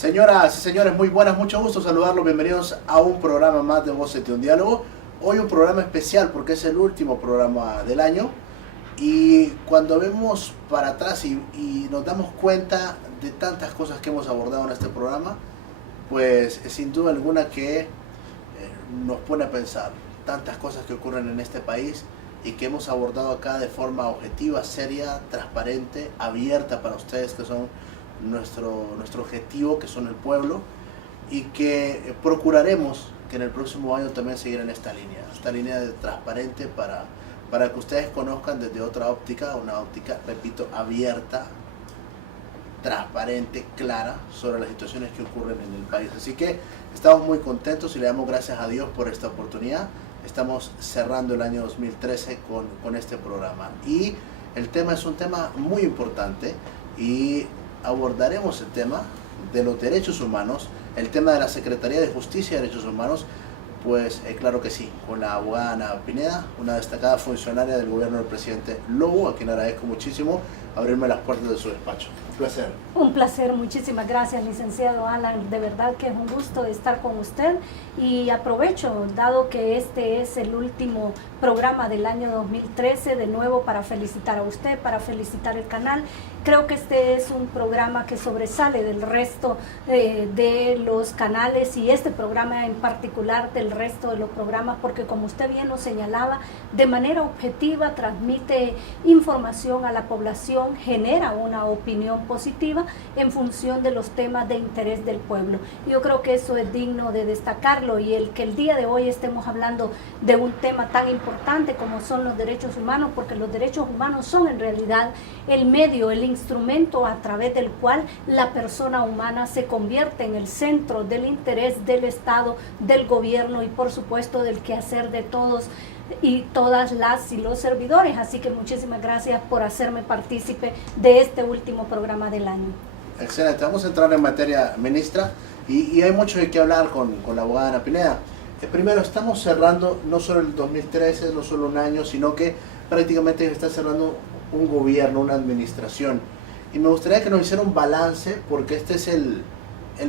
Señoras y señores, muy buenas, mucho gusto saludarlos, bienvenidos a un programa más de Voces de un Diálogo. Hoy un programa especial porque es el último programa del año y cuando vemos para atrás y nos damos cuenta de tantas cosas que hemos abordado en este programa, pues sin duda alguna que nos pone a pensar tantas cosas que ocurren en este país y que hemos abordado acá de forma objetiva, seria, transparente, abierta para ustedes que son nuestro objetivo, que son el pueblo, y que procuraremos que en el próximo año también seguir en esta línea de transparente para que ustedes conozcan desde otra óptica, una óptica, repito, abierta, transparente, clara sobre las situaciones que ocurren en el país. Así que estamos muy contentos y le damos gracias a Dios por esta oportunidad. Estamos cerrando el año 2013 con este programa y el tema es un tema muy importante y abordaremos el tema de los derechos humanos, el tema de la Secretaría de Justicia y Derechos Humanos, pues claro que sí, con la abogada Ana Pineda, una destacada funcionaria del gobierno del presidente Lobo, a quien agradezco muchísimo abrirme las puertas de su despacho. Un placer. Un placer, muchísimas gracias, licenciado Alan, de verdad que es un gusto estar con usted y aprovecho, dado que este es el último programa del año 2013, de nuevo para felicitar a usted, para felicitar el canal. Creo que este es un programa que sobresale del resto de los canales y este programa en particular del resto de los programas porque, como usted bien lo señalaba, de manera objetiva transmite información a la población, genera una opinión positiva en función de los temas de interés del pueblo. Yo creo que eso es digno de destacarlo y el que el día de hoy estemos hablando de un tema tan importante como son los derechos humanos, porque los derechos humanos son en realidad el medio, el instrumento a través del cual la persona humana se convierte en el centro del interés del Estado, del gobierno y por supuesto del quehacer de todos y todas las y los servidores. Así que muchísimas gracias por hacerme partícipe de este último programa del año. Excelente, vamos a entrar en materia, ministra, y hay mucho de qué hablar con la abogada Ana Pineda. Primero, estamos cerrando no solo el 2013, no solo un año, sino que prácticamente se está cerrando un gobierno, una administración. Y me gustaría que nos hiciera un balance, porque este es el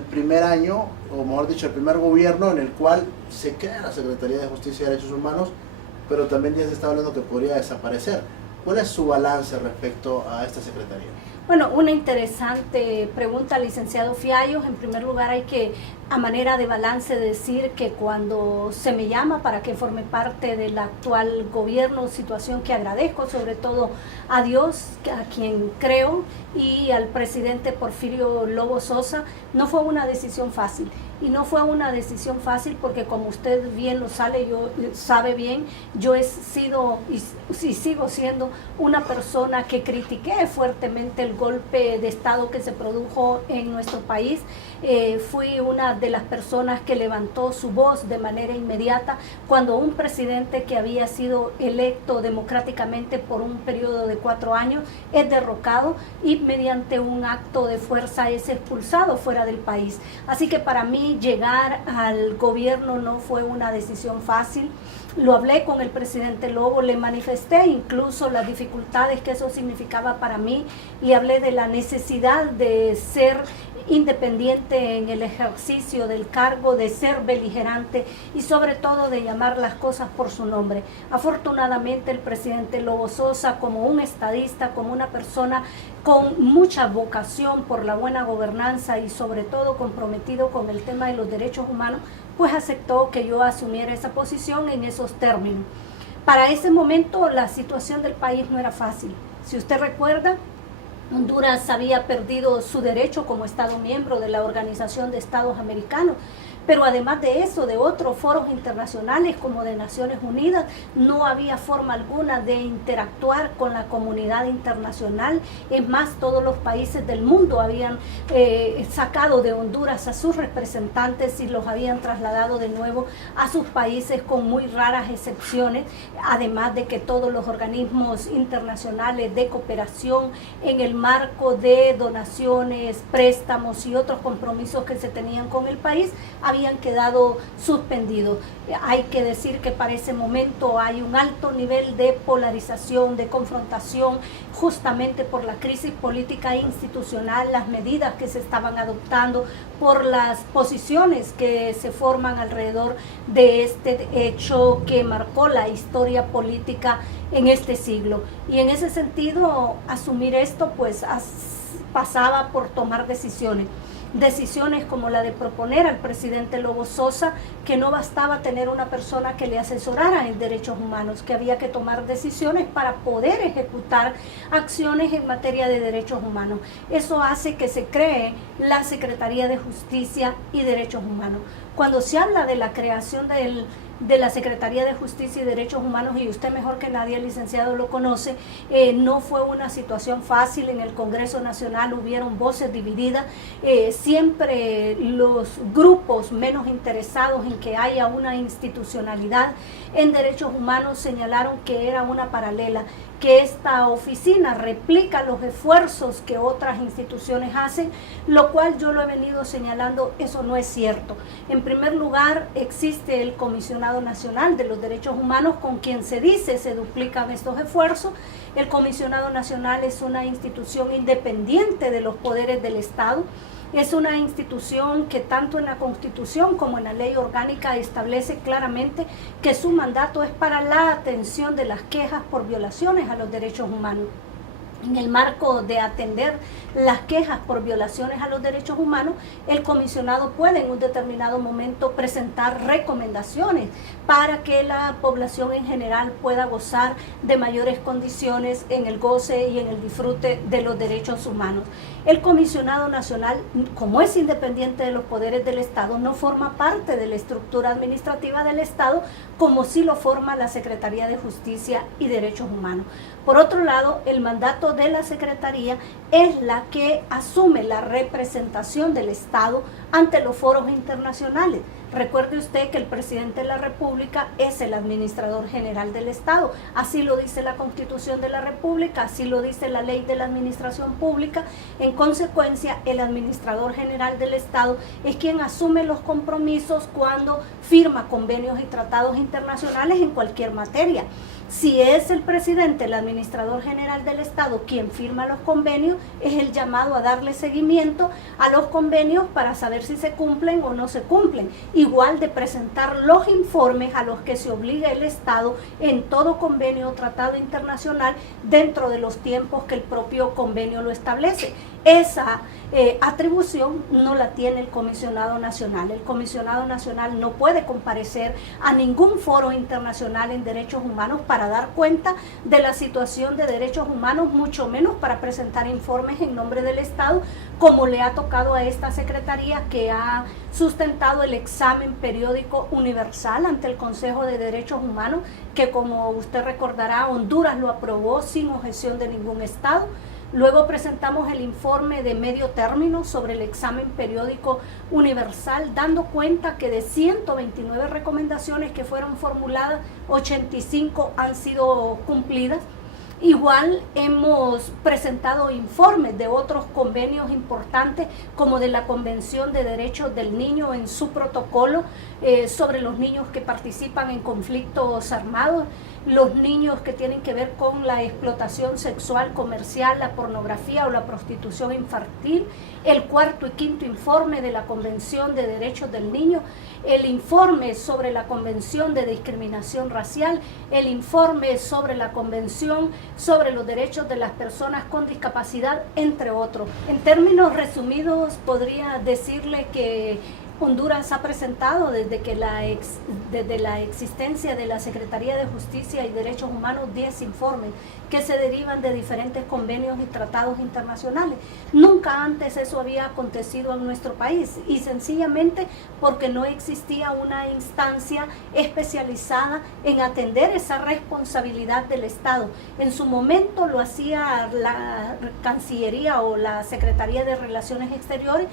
primer año, o mejor dicho, el primer gobierno en el cual se crea la Secretaría de Justicia y Derechos Humanos, pero también ya se está hablando que podría desaparecer. ¿Cuál es su balance respecto a esta Secretaría? Bueno, una interesante pregunta, licenciado Fiallos. En primer lugar, hay que, a manera de balance, decir que cuando se me llama para que forme parte del actual gobierno, situación que agradezco sobre todo a Dios, a quien creo, y al presidente Porfirio Lobo Sosa, no fue una decisión fácil. Y no fue una decisión fácil porque, como usted bien lo sabe bien, yo he sido y sigo siendo una persona que critiqué fuertemente el golpe de Estado que se produjo en nuestro país. Fui una de las personas que levantó su voz de manera inmediata cuando un presidente que había sido electo democráticamente por un periodo de 4 años es derrocado y mediante un acto de fuerza es expulsado fuera del país. Así que para mí llegar al gobierno no fue una decisión fácil. Lo hablé con el presidente Lobo, le manifesté incluso las dificultades que eso significaba para mí y hablé de la necesidad de ser independiente en el ejercicio del cargo, de ser beligerante y sobre todo de llamar las cosas por su nombre. Afortunadamente el presidente Lobo Sosa, como un estadista, como una persona con mucha vocación por la buena gobernanza y sobre todo comprometido con el tema de los derechos humanos, pues aceptó que yo asumiera esa posición en esos términos. Para ese momento la situación del país no era fácil. Si usted recuerda, Honduras había perdido su derecho como Estado miembro de la Organización de Estados Americanos, pero además de eso, de otros foros internacionales como de Naciones Unidas, no había forma alguna de interactuar con la comunidad internacional. Es más, todos los países del mundo habían sacado de Honduras a sus representantes y los habían trasladado de nuevo a sus países con muy raras excepciones, además de que todos los organismos internacionales de cooperación en el marco de donaciones, préstamos y otros compromisos que se tenían con el país habían quedado suspendidos. Hay que decir que para ese momento hay un alto nivel de polarización, de confrontación, justamente por la crisis política e institucional, las medidas que se estaban adoptando, por las posiciones que se forman alrededor de este hecho que marcó la historia política en este siglo. Y en ese sentido, asumir esto pues pasaba por tomar decisiones como la de proponer al presidente Lobo Sosa que no bastaba tener una persona que le asesorara en derechos humanos, que había que tomar decisiones para poder ejecutar acciones en materia de derechos humanos. Eso hace que se cree la Secretaría de Justicia y Derechos Humanos. Cuando se habla de la creación de la Secretaría de Justicia y Derechos Humanos, y usted mejor que nadie, el licenciado, lo conoce, no fue una situación fácil. En el Congreso Nacional hubieron voces divididas, siempre los grupos menos interesados en que haya una institucionalidad en derechos humanos señalaron que era una paralela, que esta oficina replica los esfuerzos que otras instituciones hacen, lo cual yo lo he venido señalando, eso no es cierto. En primer lugar, existe el Comisionado Nacional de los Derechos Humanos, con quien se dice se duplican estos esfuerzos. El Comisionado Nacional es una institución independiente de los poderes del Estado. Es una institución que tanto en la Constitución como en la Ley Orgánica establece claramente que su mandato es para la atención de las quejas por violaciones a los derechos humanos. En el marco de atender las quejas por violaciones a los derechos humanos, el comisionado puede en un determinado momento presentar recomendaciones para que la población en general pueda gozar de mayores condiciones en el goce y en el disfrute de los derechos humanos. El comisionado nacional, como es independiente de los poderes del Estado, no forma parte de la estructura administrativa del Estado, como sí lo forma la Secretaría de Justicia y Derechos Humanos. Por otro lado, el mandato de la Secretaría es la que asume la representación del Estado ante los foros internacionales. Recuerde usted que el presidente de la República es el administrador general del Estado. Así lo dice la Constitución de la República, así lo dice la Ley de la Administración Pública. En consecuencia, el administrador general del Estado es quien asume los compromisos cuando firma convenios y tratados internacionales en cualquier materia. Si es el presidente, el administrador general del Estado, quien firma los convenios, es el llamado a darle seguimiento a los convenios para saber si se cumplen o no se cumplen. Igual de presentar los informes a los que se obliga el Estado en todo convenio o tratado internacional dentro de los tiempos que el propio convenio lo establece. Esa atribución no la tiene el comisionado nacional. El comisionado nacional no puede comparecer a ningún foro internacional en derechos humanos para dar cuenta de la situación de derechos humanos, mucho menos para presentar informes en nombre del Estado, como le ha tocado a esta Secretaría, que ha sustentado el examen periódico universal ante el Consejo de Derechos Humanos, que, como usted recordará, Honduras lo aprobó sin objeción de ningún Estado. Luego presentamos el informe de medio término sobre el examen periódico universal, dando cuenta que de 129 recomendaciones que fueron formuladas, 85 han sido cumplidas. Igual hemos presentado informes de otros convenios importantes, como de la Convención de Derechos del Niño en su protocolo sobre los niños que participan en conflictos armados, los niños que tienen que ver con la explotación sexual comercial, la pornografía o la prostitución infantil, el cuarto y quinto informe de la Convención de Derechos del Niño, el informe sobre la Convención de Discriminación Racial, el informe sobre la Convención sobre los derechos de las personas con discapacidad, entre otros. En términos resumidos, podría decirle que Honduras ha presentado desde la existencia de la Secretaría de Justicia y Derechos Humanos 10 informes que se derivan de diferentes convenios y tratados internacionales. Nunca antes eso había acontecido en nuestro país, y sencillamente porque no existía una instancia especializada en atender esa responsabilidad del Estado. En su momento lo hacía la Cancillería o la Secretaría de Relaciones Exteriores,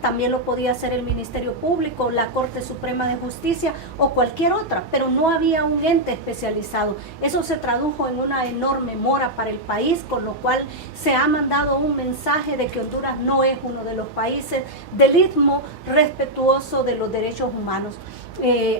también lo podía hacer el Ministerio Ministerio Público, la Corte Suprema de Justicia o cualquier otra, pero no había un ente especializado. Eso se tradujo en una enorme mora para el país, con lo cual se ha mandado un mensaje de que Honduras no es uno de los países del Istmo respetuoso de los derechos humanos.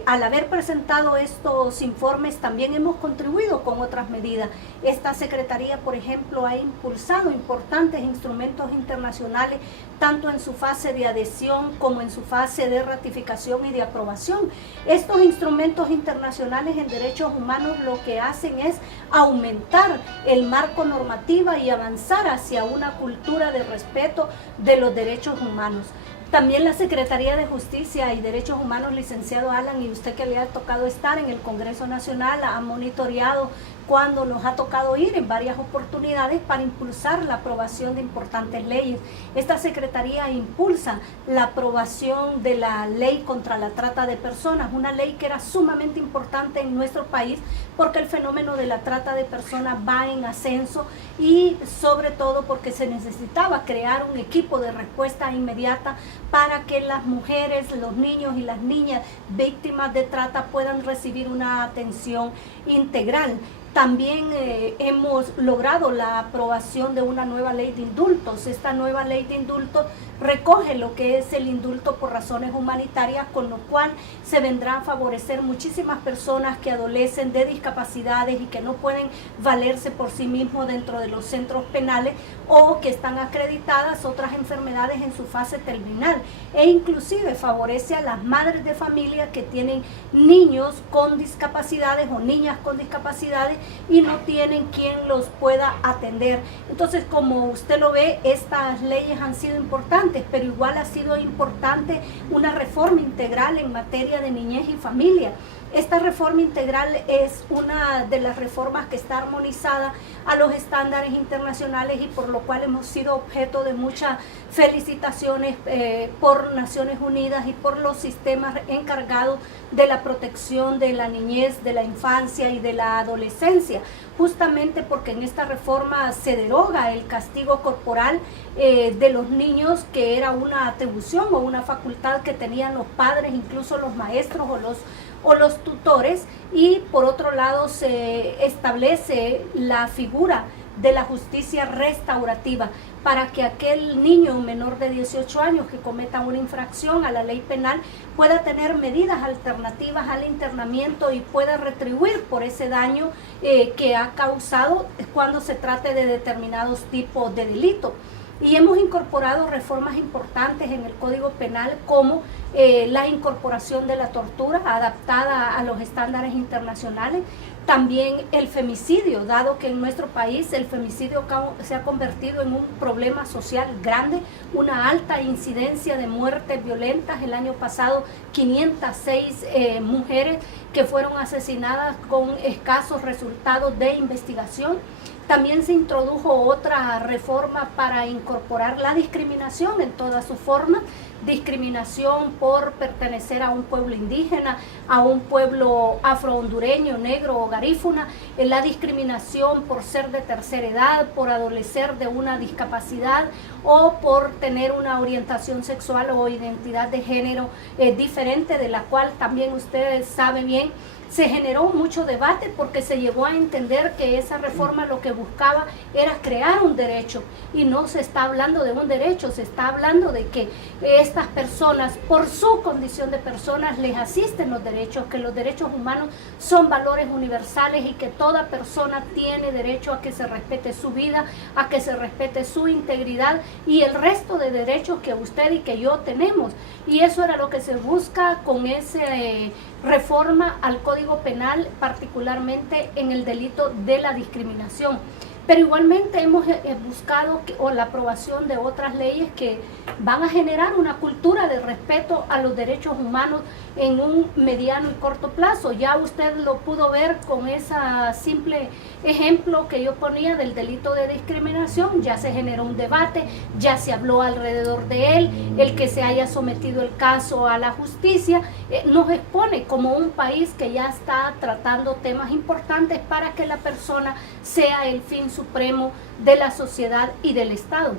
Al haber presentado estos informes también hemos contribuido con otras medidas. Esta Secretaría, por ejemplo, ha impulsado importantes instrumentos internacionales, tanto en su fase de adhesión como en su fase de ratificación y de aprobación. Estos instrumentos internacionales en derechos humanos lo que hacen es aumentar el marco normativo y avanzar hacia una cultura de respeto de los derechos humanos. También la Secretaría de Justicia y Derechos Humanos, licenciado Alan, y usted que le ha tocado estar en el Congreso Nacional, ha monitoreado cuando nos ha tocado ir en varias oportunidades para impulsar la aprobación de importantes leyes. Esta Secretaría impulsa la aprobación de la ley contra la trata de personas, una ley que era sumamente importante en nuestro país porque el fenómeno de la trata de personas va en ascenso y sobre todo porque se necesitaba crear un equipo de respuesta inmediata para que las mujeres, los niños y las niñas víctimas de trata puedan recibir una atención integral. También hemos logrado la aprobación de una nueva ley de indultos. Esta nueva ley de indultos recoge lo que es el indulto por razones humanitarias, con lo cual se vendrá a favorecer muchísimas personas que adolecen de discapacidades y que no pueden valerse por sí mismos dentro de los centros penales o que están acreditadas otras enfermedades en su fase terminal, e inclusive favorece a las madres de familia que tienen niños con discapacidades o niñas con discapacidades y no tienen quien los pueda atender. Entonces, como usted lo ve, estas leyes han sido importantes, pero igual ha sido importante una reforma integral en materia de niñez y familia. Esta reforma integral es una de las reformas que está armonizada a los estándares internacionales y por lo cual hemos sido objeto de muchas felicitaciones por Naciones Unidas y por los sistemas encargados de la protección de la niñez, de la infancia y de la adolescencia, justamente porque en esta reforma se deroga el castigo corporal de los niños, que era una atribución o una facultad que tenían los padres, incluso los maestros o los tutores, y por otro lado se establece la figura de la justicia restaurativa para que aquel niño menor de 18 años que cometa una infracción a la ley penal pueda tener medidas alternativas al internamiento y pueda retribuir por ese daño que ha causado cuando se trate de determinados tipos de delito. Y hemos incorporado reformas importantes en el Código Penal como la incorporación de la tortura adaptada a los estándares internacionales, también el femicidio, dado que en nuestro país el femicidio se ha convertido en un problema social grande, una alta incidencia de muertes violentas. El año pasado 506 mujeres que fueron asesinadas con escasos resultados de investigación. También se introdujo otra reforma para incorporar la discriminación en todas sus formas, discriminación por pertenecer a un pueblo indígena, a un pueblo afrohondureño, negro o garífuna, la discriminación por ser de tercera edad, por adolecer de una discapacidad o por tener una orientación sexual o identidad de género diferente, de la cual también ustedes saben bien. Se generó mucho debate porque se llegó a entender que esa reforma lo que buscaba era crear un derecho, y no se está hablando de un derecho, se está hablando de que estas personas, por su condición de personas, les asisten los derechos, que los derechos humanos son valores universales y que toda persona tiene derecho a que se respete su vida, a que se respete su integridad y el resto de derechos que usted y que yo tenemos. Y eso era lo que se busca con esa reforma al Código Penal, particularmente en el delito de la discriminación. Pero igualmente hemos buscado la aprobación de otras leyes que van a generar una cultura de respeto a los derechos humanos en un mediano y corto plazo. Ya usted lo pudo ver con ese simple ejemplo que yo ponía del delito de discriminación. Ya se generó un debate, ya se habló alrededor de él. El que se haya sometido el caso a la justicia nos expone como un país que ya está tratando temas importantes para que la persona sea el fin supremo de la sociedad y del Estado.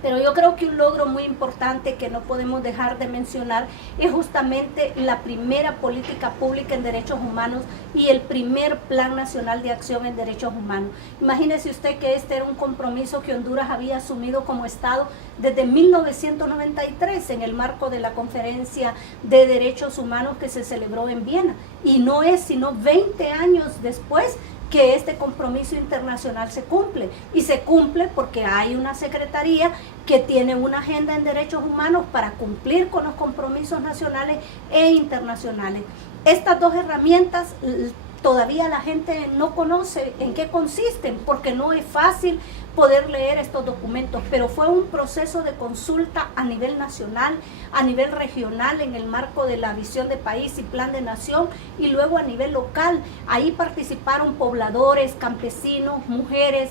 Pero yo creo que un logro muy importante que no podemos dejar de mencionar es justamente la primera política pública en derechos humanos y el primer Plan Nacional de Acción en Derechos Humanos. Imagínese usted que este era un compromiso que Honduras había asumido como Estado desde 1993 en el marco de la Conferencia de Derechos Humanos que se celebró en Viena. Y no es sino 20 años después que este compromiso internacional se cumple, y se cumple porque hay una secretaría que tiene una agenda en derechos humanos para cumplir con los compromisos nacionales e internacionales. Estas dos herramientas todavía la gente no conoce en qué consisten, porque no es fácil poder leer estos documentos, pero fue un proceso de consulta a nivel nacional, a nivel regional en el marco de la visión de país y plan de nación, y luego a nivel local. Ahí participaron pobladores, campesinos, mujeres,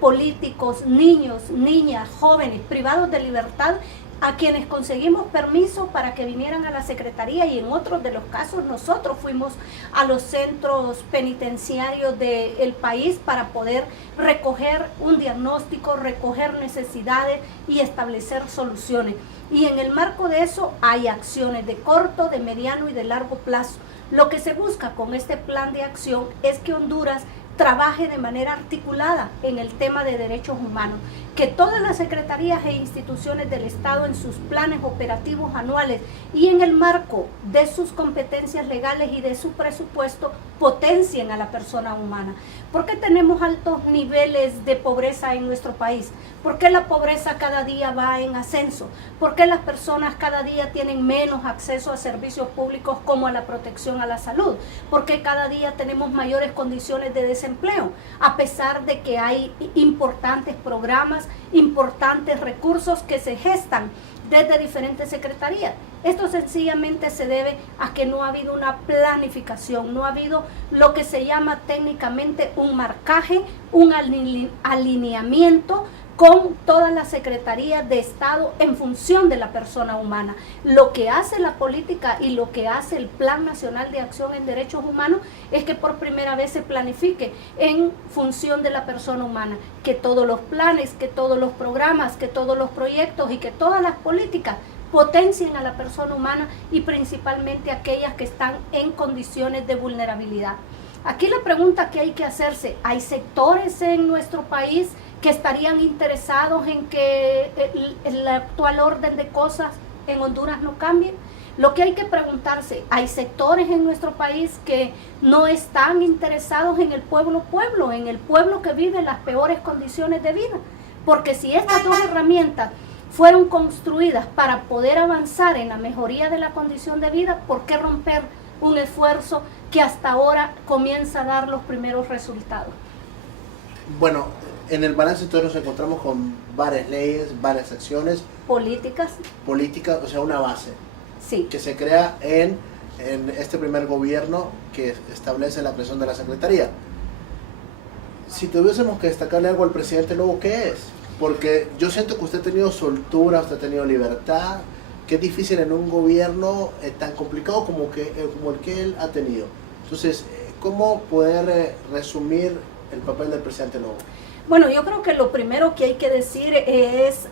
políticos, niños, niñas, jóvenes, privados de libertad, a quienes conseguimos permiso para que vinieran a la Secretaría, y en otros de los casos nosotros fuimos a los centros penitenciarios del país para poder recoger un diagnóstico, recoger necesidades y establecer soluciones. Y en el marco de eso hay acciones de corto, de mediano y de largo plazo. Lo que se busca con este plan de acción es que Honduras trabaje de manera articulada en el tema de derechos humanos, que todas las secretarías e instituciones del Estado en sus planes operativos anuales y en el marco de sus competencias legales y de su presupuesto potencien a la persona humana. ¿Por qué tenemos altos niveles de pobreza en nuestro país? ¿Por qué la pobreza cada día va en ascenso? ¿Por qué las personas cada día tienen menos acceso a servicios públicos como a la protección a la salud? ¿Por qué cada día tenemos mayores condiciones de desempleo? A pesar de que hay importantes programas, importantes recursos que se gestan desde diferentes secretarías. Esto sencillamente se debe a que no ha habido una planificación, no ha habido lo que se llama técnicamente un marcaje, un alineamiento con todas las secretarías de Estado en función de la persona humana. Lo que hace la política y lo que hace el Plan Nacional de Acción en Derechos Humanos es que por primera vez se planifique en función de la persona humana, que todos los planes, que todos los programas, que todos los proyectos y que todas las políticas potencien a la persona humana, y principalmente aquellas que están en condiciones de vulnerabilidad. Aquí la pregunta que hay que hacerse: ¿hay sectores en nuestro país que estarían interesados en que el actual orden de cosas en Honduras no cambie? Lo que hay que preguntarse: ¿hay sectores en nuestro país que no están interesados en el pueblo, en el pueblo que vive las peores condiciones de vida? Porque si estas dos herramientas fueron construidas para poder avanzar en la mejoría de la condición de vida, ¿por qué romper un esfuerzo que hasta ahora comienza a dar los primeros resultados? Bueno, en el balance todos nos encontramos con varias leyes, varias acciones políticas, o sea, una base, sí, que se crea en este primer gobierno que establece la creación de la Secretaría. Si tuviésemos que destacarle algo al presidente Lobo, ¿qué es? Porque yo siento que usted ha tenido soltura, usted ha tenido libertad, que es difícil en un gobierno tan complicado como el que él ha tenido. Entonces, ¿cómo poder resumir el papel del presidente Lobo? Bueno, yo creo que lo primero que hay que decir es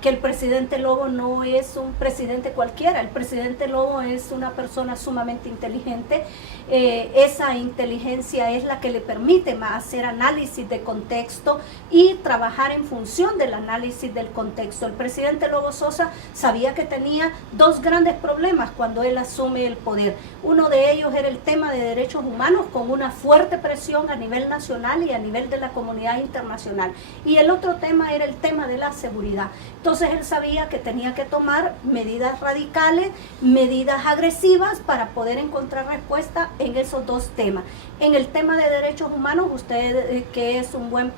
que el presidente Lobo no es un presidente cualquiera. El presidente Lobo es una persona sumamente inteligente. Esa inteligencia es la que le permite hacer análisis de contexto y trabajar en función del análisis del contexto. El presidente Lobo Sosa sabía que tenía dos grandes problemas cuando él asume el poder. Uno de ellos era el tema de derechos humanos, con una fuerte presión a nivel nacional y a nivel de la comunidad internacional. Y el otro tema era el tema de la seguridad. Entonces él sabía que tenía que tomar medidas radicales, medidas agresivas para poder encontrar respuesta en esos dos temas. En el tema de derechos humanos, usted que es un buen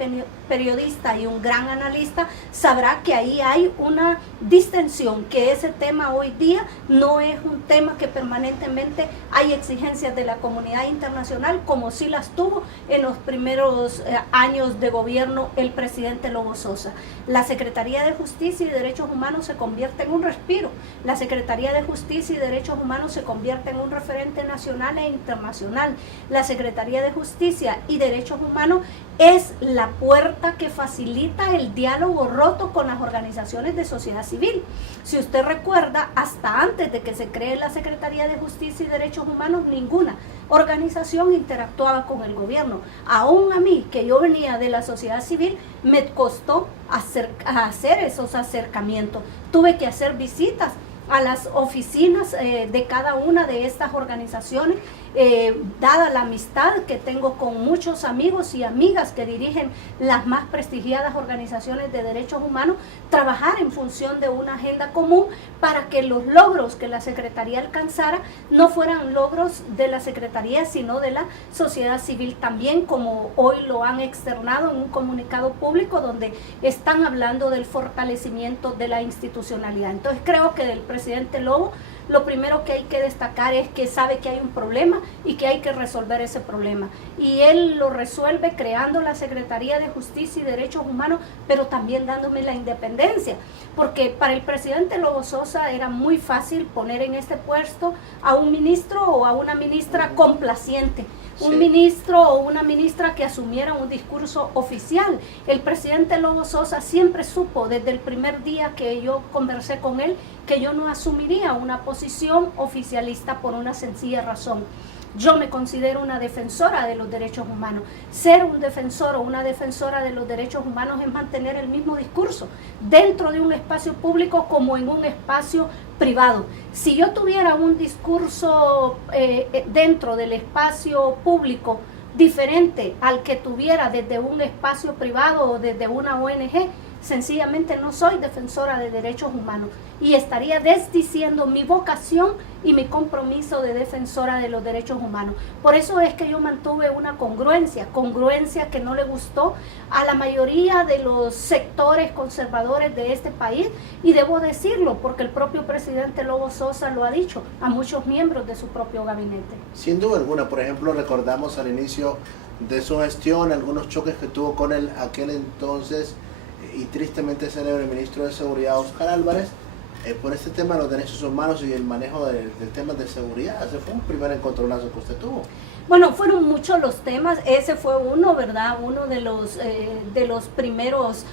periodista y un gran analista, sabrá que ahí hay una distensión, que ese tema hoy día no es un tema que permanentemente hay exigencias de la comunidad internacional, como sí las tuvo en los primeros años de gobierno el presidente Lobo Sosa. La Secretaría de Justicia y Derechos Humanos se convierte en un respiro. La Secretaría de Justicia y Derechos Humanos se convierte en un referente nacional e internacional. La Secretaría de Justicia y Derechos Humanos es la puerta que facilita el diálogo roto con las organizaciones de sociedad civil. Si usted recuerda, hasta antes de que se cree la Secretaría de Justicia y Derechos Humanos, ninguna organización interactuaba con el gobierno. Aún a mí, que yo venía de la sociedad civil, me costó hacer esos acercamientos. Tuve que hacer visitas a las oficinas de cada una de estas organizaciones, dada la amistad que tengo con muchos amigos y amigas que dirigen las más prestigiadas organizaciones de derechos humanos, trabajar en función de una agenda común para que los logros que la Secretaría alcanzara no fueran logros de la Secretaría, sino de la sociedad civil también, como hoy lo han externado en un comunicado público donde están hablando del fortalecimiento de la institucionalidad. Entonces creo que del presidente Lobo, lo primero que hay que destacar es que sabe que hay un problema y que hay que resolver ese problema. Y él lo resuelve creando la Secretaría de Justicia y Derechos Humanos, pero también dándome la independencia. Porque para el presidente Lobo Sosa era muy fácil poner en este puesto a un ministro o a una ministra complaciente. Un ministro o una ministra que asumiera un discurso oficial. El presidente Lobo Sosa siempre supo desde el primer día que yo conversé con él que yo no asumiría una posición oficialista por una sencilla razón. Yo me considero una defensora de los derechos humanos. Ser un defensor o una defensora de los derechos humanos es mantener el mismo discurso dentro de un espacio público como en un espacio privado. Si yo tuviera un discurso dentro del espacio público diferente al que tuviera desde un espacio privado o desde una ONG, sencillamente no soy defensora de derechos humanos y estaría desdiciendo mi vocación y mi compromiso de defensora de los derechos humanos. Por eso es que yo mantuve una congruencia que no le gustó a la mayoría de los sectores conservadores de este país, y debo decirlo porque el propio presidente Lobo Sosa lo ha dicho a muchos miembros de su propio gabinete. Sin duda alguna, por ejemplo, recordamos al inicio de su gestión algunos choques que tuvo con aquel entonces y tristemente célebre ministro de Seguridad, Óscar Álvarez, por este tema de los derechos humanos y el manejo del tema de seguridad. Ese fue un primer encontronazo que usted tuvo. Bueno, fueron muchos los temas, ese fue uno, ¿verdad? Uno de los primeros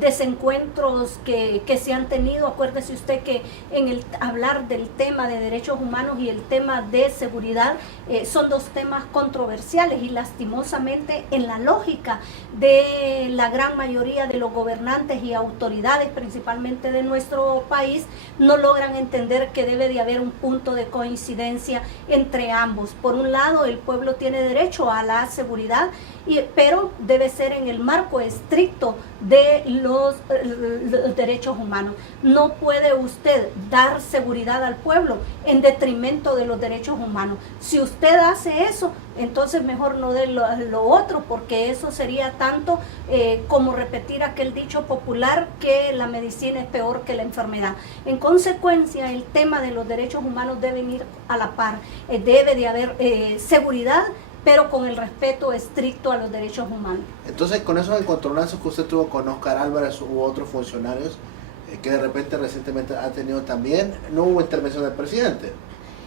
desencuentros que se han tenido. Acuérdese usted que en el hablar del tema de derechos humanos y el tema de seguridad son dos temas controversiales, y lastimosamente en la lógica de la gran mayoría de los gobernantes y autoridades, principalmente de nuestro país, no logran entender que debe de haber un punto de coincidencia entre ambos. Por un lado, el pueblo tiene derecho a la seguridad, pero debe ser en el marco estricto de los derechos humanos. No puede usted dar seguridad al pueblo en detrimento de los derechos humanos. Si usted hace eso, entonces mejor no dé lo otro, porque eso sería tanto como repetir aquel dicho popular que la medicina es peor que la enfermedad. En consecuencia, el tema de los derechos humanos deben ir a la par. Debe de haber seguridad, pero con el respeto estricto a los derechos humanos. Entonces, con esos encontronazos que usted tuvo con Óscar Álvarez u otros funcionarios, que de repente recientemente ha tenido también, no hubo intervención del presidente.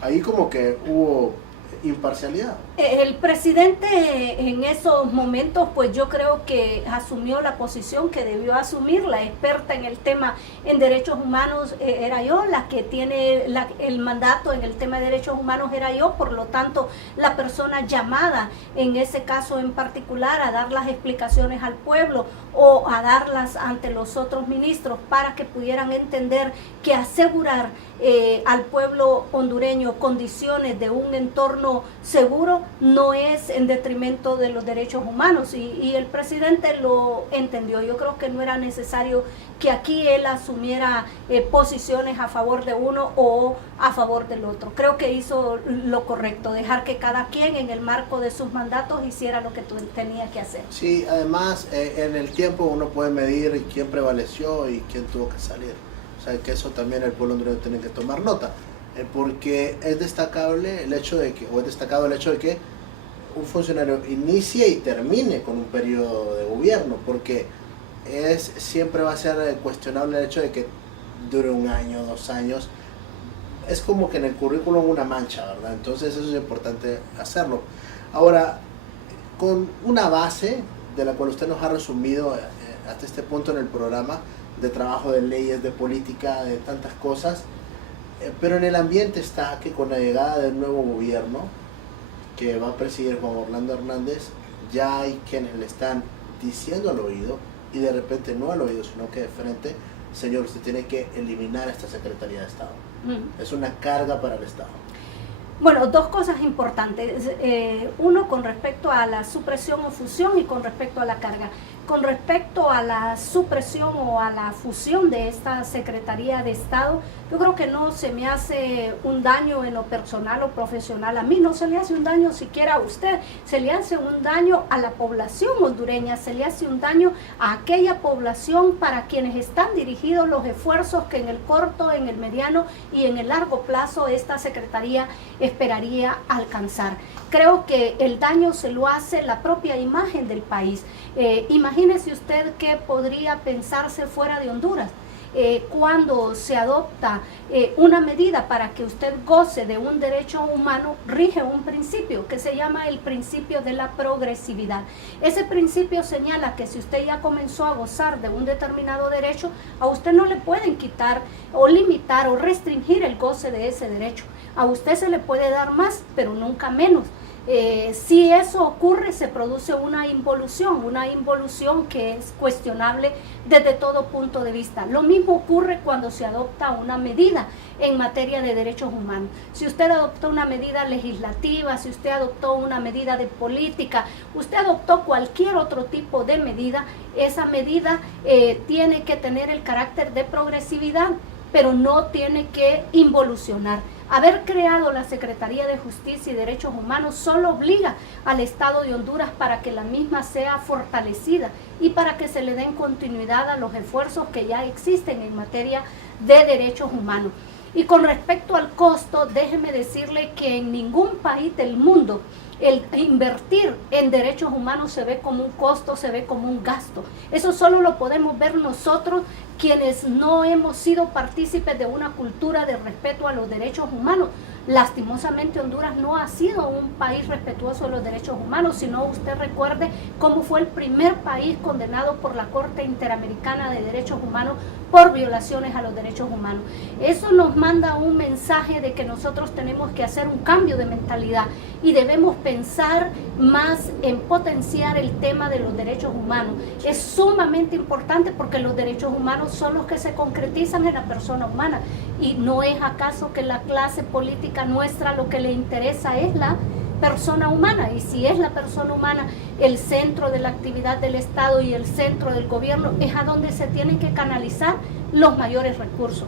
Ahí como que hubo imparcialidad. El presidente en esos momentos, pues yo creo que asumió la posición que debió asumir. La experta en el tema en derechos humanos era yo, la que tiene el mandato en el tema de derechos humanos era yo, por lo tanto la persona llamada en ese caso en particular a dar las explicaciones al pueblo o a darlas ante los otros ministros para que pudieran entender que asegurar al pueblo hondureño condiciones de un entorno seguro no es en detrimento de los derechos humanos, y el presidente lo entendió. Yo creo que no era necesario que aquí él asumiera posiciones a favor de uno o a favor del otro. Creo que hizo lo correcto, dejar que cada quien en el marco de sus mandatos hiciera lo que tenía que hacer. Sí, además en el tiempo uno puede medir quién prevaleció y quién tuvo que salir. O sea, que eso también el pueblo hondureño tiene que tomar nota, porque es destacable el hecho de que, un funcionario inicie y termine con un periodo de gobierno, porque siempre va a ser cuestionable el hecho de que dure 1 año, 2 años. Es como que en el currículum una mancha, ¿verdad? Entonces eso es importante hacerlo. Ahora, con una base de la cual usted nos ha resumido hasta este punto en el programa, de trabajo, de leyes, de política, de tantas cosas, pero en el ambiente está que con la llegada del nuevo gobierno que va a presidir Juan Orlando Hernández, ya hay quienes le están diciendo al oído, y de repente no al oído, sino que de frente: señor, usted tiene que eliminar esta Secretaría de Estado. Es una carga para el Estado. Bueno, dos cosas importantes. Uno, con respecto a la supresión o fusión, y con respecto a la carga. Con respecto a la supresión o a la fusión de esta Secretaría de Estado, yo creo que no se me hace un daño en lo personal o profesional. A mí no se le hace un daño siquiera a usted, se le hace un daño a la población hondureña, se le hace un daño a aquella población para quienes están dirigidos los esfuerzos que en el corto, en el mediano y en el largo plazo esta Secretaría esperaría alcanzar. Creo que el daño se lo hace la propia imagen del país. Imagínese usted qué podría pensarse fuera de Honduras. Cuando se adopta una medida para que usted goce de un derecho humano, rige un principio que se llama el principio de la progresividad. Ese principio señala que si usted ya comenzó a gozar de un determinado derecho, a usted no le pueden quitar o limitar o restringir el goce de ese derecho. A usted se le puede dar más, pero nunca menos. Si eso ocurre, se produce una involución que es cuestionable desde todo punto de vista. Lo mismo ocurre cuando se adopta una medida en materia de derechos humanos. Si usted adoptó una medida legislativa, si usted adoptó una medida de política, usted adoptó cualquier otro tipo de medida, esa medida tiene que tener el carácter de progresividad, pero no tiene que involucionar. Haber creado la Secretaría de Justicia y Derechos Humanos solo obliga al Estado de Honduras para que la misma sea fortalecida y para que se le den continuidad a los esfuerzos que ya existen en materia de derechos humanos. Y con respecto al costo, déjeme decirle que en ningún país del mundo el invertir en derechos humanos se ve como un costo, se ve como un gasto. Eso solo lo podemos ver nosotros, quienes no hemos sido partícipes de una cultura de respeto a los derechos humanos. Lastimosamente Honduras no ha sido un país respetuoso de los derechos humanos, sino usted recuerde cómo fue el primer país condenado por la Corte Interamericana de Derechos Humanos por violaciones a los derechos humanos. Eso nos manda un mensaje de que nosotros tenemos que hacer un cambio de mentalidad y debemos pensar más en potenciar el tema de los derechos humanos. Es sumamente importante porque los derechos humanos son los que se concretizan en la persona humana, y no es acaso que la clase política nuestra lo que le interesa es la persona humana, y si es la persona humana el centro de la actividad del Estado y el centro del gobierno, es a donde se tienen que canalizar los mayores recursos.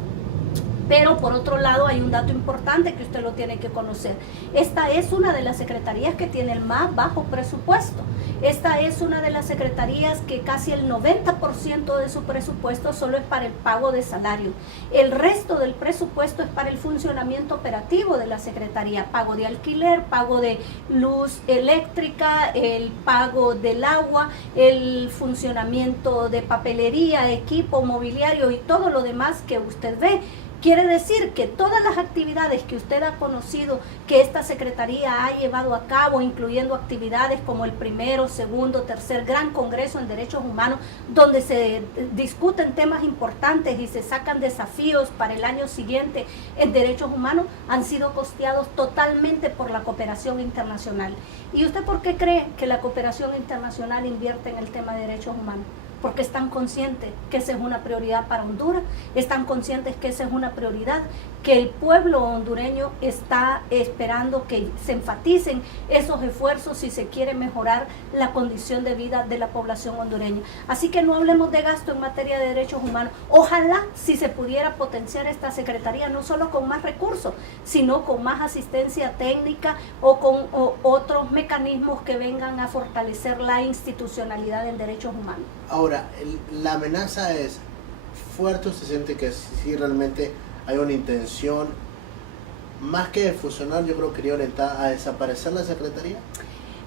Pero por otro lado hay un dato importante que usted lo tiene que conocer. Esta es una de las secretarías que tiene el más bajo presupuesto. Esta es una de las secretarías que casi el 90% de su presupuesto solo es para el pago de salario. El resto del presupuesto es para el funcionamiento operativo de la secretaría. Pago de alquiler, pago de luz eléctrica, el pago del agua, el funcionamiento de papelería, equipo, mobiliario y todo lo demás que usted ve. Quiere decir que todas las actividades que usted ha conocido que esta Secretaría ha llevado a cabo, incluyendo actividades como el primero, segundo, tercer Gran Congreso en Derechos Humanos, donde se discuten temas importantes y se sacan desafíos para el año siguiente en derechos humanos, han sido costeados totalmente por la cooperación internacional. ¿Y usted por qué cree que la cooperación internacional invierte en el tema de derechos humanos? Porque están conscientes que esa es una prioridad para Honduras, están conscientes que esa es una prioridad, que el pueblo hondureño está esperando que se enfaticen esos esfuerzos si se quiere mejorar la condición de vida de la población hondureña. Así que no hablemos de gasto en materia de derechos humanos. Ojalá si se pudiera potenciar esta Secretaría, no solo con más recursos, sino con más asistencia técnica o con otros mecanismos que vengan a fortalecer la institucionalidad en derechos humanos. Ahora, la amenaza es fuerte. ¿Usted siente que sí realmente hay una intención, más que de fusionar, yo creo que quería orientar a desaparecer la Secretaría?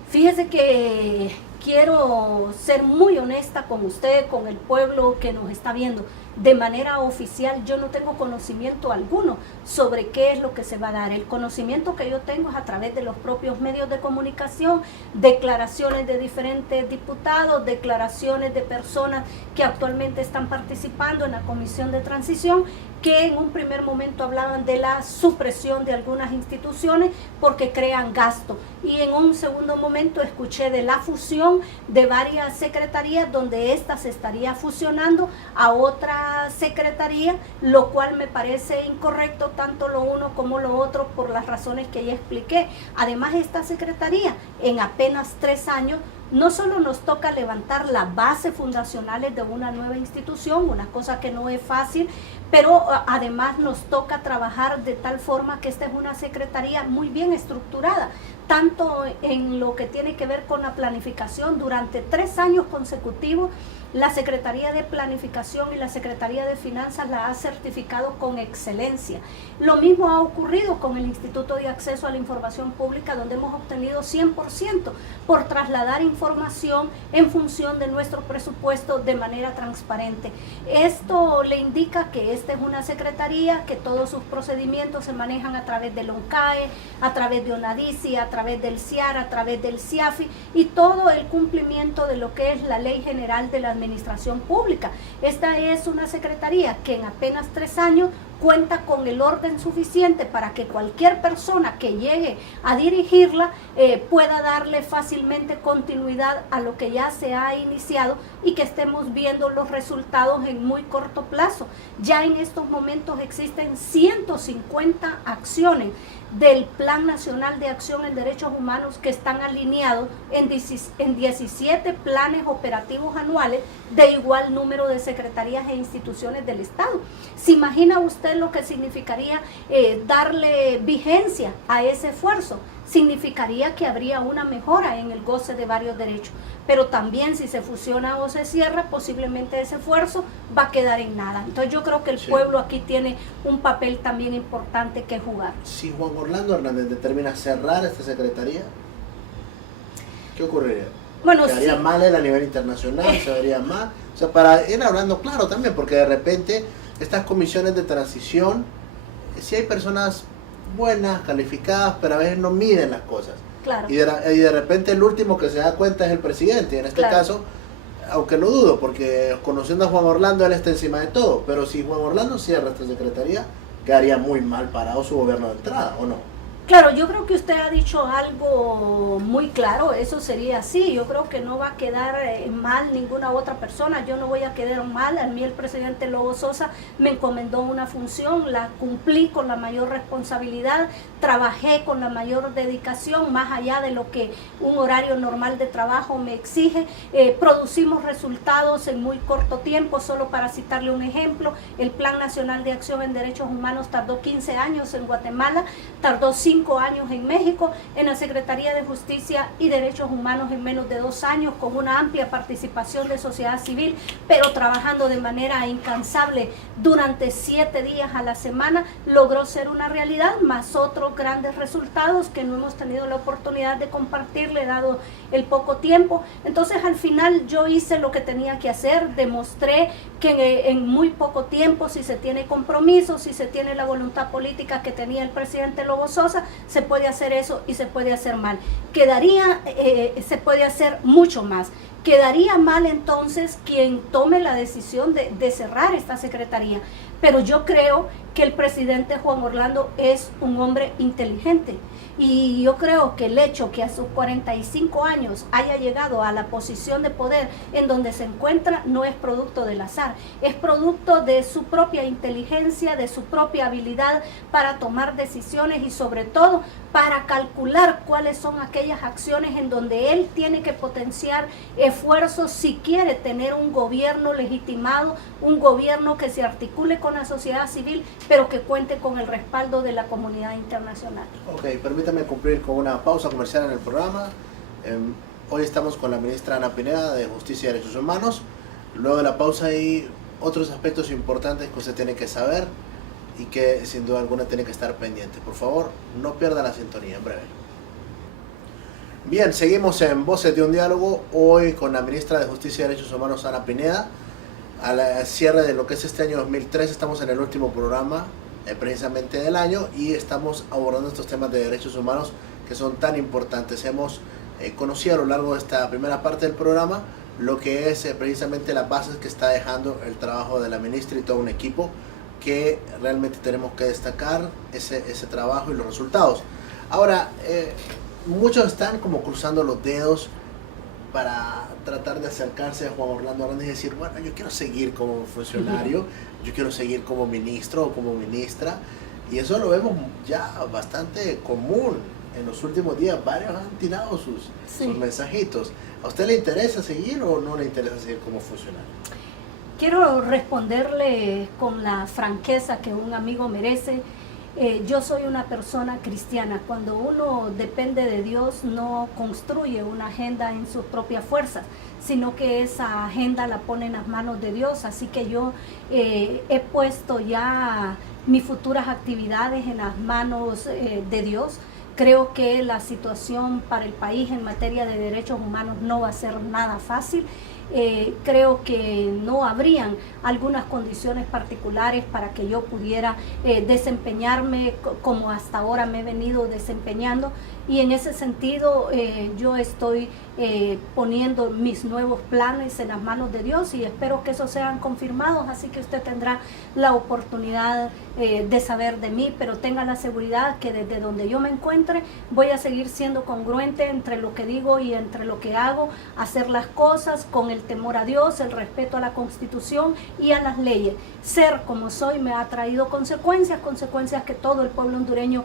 Fíjese que quiero ser muy honesta con usted, con el pueblo que nos está viendo. de manera oficial yo no tengo conocimiento alguno sobre qué es lo que se va a dar. El conocimiento que yo tengo es a través de los propios medios de comunicación, declaraciones de diferentes diputados, declaraciones de personas que actualmente están participando en la Comisión de Transición, que en un primer momento hablaban de la supresión de algunas instituciones porque crean gasto, y en un segundo momento escuché de la fusión de varias secretarías donde esta se estaría fusionando a otra secretaría, lo cual me parece incorrecto, tanto lo uno como lo otro, por las razones que ya expliqué. Además, esta secretaría en apenas 3 años no solo nos toca levantar las bases fundacionales de una nueva institución, una cosa que no es fácil, pero además nos toca trabajar de tal forma que esta es una secretaría muy bien estructurada, tanto en lo que tiene que ver con la planificación. Durante 3 años consecutivos, la Secretaría de Planificación y la Secretaría de Finanzas la ha certificado con excelencia. Lo mismo ha ocurrido con el Instituto de Acceso a la Información Pública, donde hemos obtenido 100% por trasladar información en función de nuestro presupuesto de manera transparente. Esto le indica que esta es una secretaría, que todos sus procedimientos se manejan a través del ONCAE, a través de ONADICI, a través del CIAR, a través del CIAFI, y todo el cumplimiento de lo que es la Ley General de la Administración Pública. Esta es una secretaría que en apenas 3 años cuenta con el orden suficiente para que cualquier persona que llegue a dirigirla pueda darle fácilmente continuidad a lo que ya se ha iniciado y que estemos viendo los resultados en muy corto plazo. Ya en estos momentos existen 150 acciones del Plan Nacional de Acción en Derechos Humanos que están alineados en 17 planes operativos anuales de igual número de secretarías e instituciones del Estado. ¿Se imagina usted lo que significaría darle vigencia a ese esfuerzo? Significaría que habría una mejora en el goce de varios derechos, pero también si se fusiona o se cierra, posiblemente ese esfuerzo va a quedar en nada. Entonces yo creo que el pueblo aquí tiene un papel también importante que jugar. Si Juan Orlando Hernández determina cerrar esta secretaría, ¿qué ocurriría? Bueno, ¿Quedaría sí. mal él a nivel internacional? ¿Se vería mal? O sea, para ir hablando claro también, porque de repente estas comisiones de transición, si hay personas buenas, calificadas, pero a veces no miden las cosas. Claro. Y de repente el último que se da cuenta es el presidente. Y en este caso, aunque lo dudo, porque conociendo a Juan Orlando, él está encima de todo. Pero si Juan Orlando cierra esta secretaría, quedaría muy mal parado su gobierno de entrada, ¿o no? Claro, yo creo que usted ha dicho algo muy claro, eso sería así. Yo creo que no va a quedar mal ninguna otra persona, yo no voy a quedar mal. A mí el presidente Lobo Sosa me encomendó una función, la cumplí con la mayor responsabilidad, trabajé con la mayor dedicación, más allá de lo que un horario normal de trabajo me exige. Producimos resultados en muy corto tiempo. Solo para citarle un ejemplo, el Plan Nacional de Acción en Derechos Humanos tardó 15 años en Guatemala, tardó 5 años en México, en la Secretaría de Justicia y Derechos Humanos en menos de 2 años, con una amplia participación de sociedad civil, pero trabajando de manera incansable durante 7 días a la semana, logró ser una realidad, más otros grandes resultados que no hemos tenido la oportunidad de compartirle dado el poco tiempo. Entonces al final yo hice lo que tenía que hacer, demostré que en muy poco tiempo, si se tiene compromiso, si se tiene la voluntad política que tenía el presidente Lobo Sosa, se puede hacer eso y se puede hacer mal. Se puede hacer mucho más. Quedaría mal entonces quien tome la decisión de cerrar esta secretaría. Pero yo creo que el presidente Juan Orlando es un hombre inteligente. Y yo creo que el hecho que a sus 45 años haya llegado a la posición de poder en donde se encuentra no es producto del azar, es producto de su propia inteligencia, de su propia habilidad para tomar decisiones y sobre todo para calcular cuáles son aquellas acciones en donde él tiene que potenciar esfuerzos si quiere tener un gobierno legitimado, un gobierno que se articule con la sociedad civil, pero que cuente con el respaldo de la comunidad internacional. Ok, permítame cumplir con una pausa comercial en el programa. Hoy estamos con la ministra Ana Pineda de Justicia y Derechos Humanos. Luego de la pausa hay otros aspectos importantes que usted tiene que saber y que sin duda alguna tiene que estar pendiente. Por favor, no pierda la sintonía, en breve. Bien, seguimos en Voces de un Diálogo, hoy con la ministra de Justicia y Derechos Humanos, Ana Pineda. al cierre de lo que es este año 2003, estamos en el último programa precisamente del año y estamos abordando estos temas de derechos humanos que son tan importantes. Hemos conocido a lo largo de esta primera parte del programa lo que es precisamente las bases que está dejando el trabajo de la ministra y todo un equipo, que realmente tenemos que destacar ese trabajo y los resultados. Ahora, muchos están como cruzando los dedos para tratar de acercarse a Juan Orlando Hernández y decir, bueno, yo quiero seguir como funcionario, yo quiero seguir como ministro o como ministra, y eso lo vemos ya bastante común. En los últimos días varios han tirado sus mensajitos. ¿A usted le interesa seguir o no le interesa seguir como funcionario? Quiero responderle con la franqueza que un amigo merece. Yo soy una persona cristiana. Cuando uno depende de Dios, no construye una agenda en sus propias fuerzas, sino que esa agenda la pone en las manos de Dios. Así que yo he puesto ya mis futuras actividades en las manos de Dios. Creo que la situación para el país en materia de derechos humanos no va a ser nada fácil. Creo que no habrían algunas condiciones particulares para que yo pudiera desempeñarme como hasta ahora me he venido desempeñando, y en ese sentido yo estoy poniendo mis nuevos planes en las manos de Dios y espero que esos sean confirmados, así que usted tendrá la oportunidad de saber de mí, pero tenga la seguridad que desde donde yo me encuentre voy a seguir siendo congruente entre lo que digo y entre lo que hago, hacer las cosas con el temor a Dios, el respeto a la Constitución y a las leyes. Ser como soy me ha traído consecuencias que todo el pueblo hondureño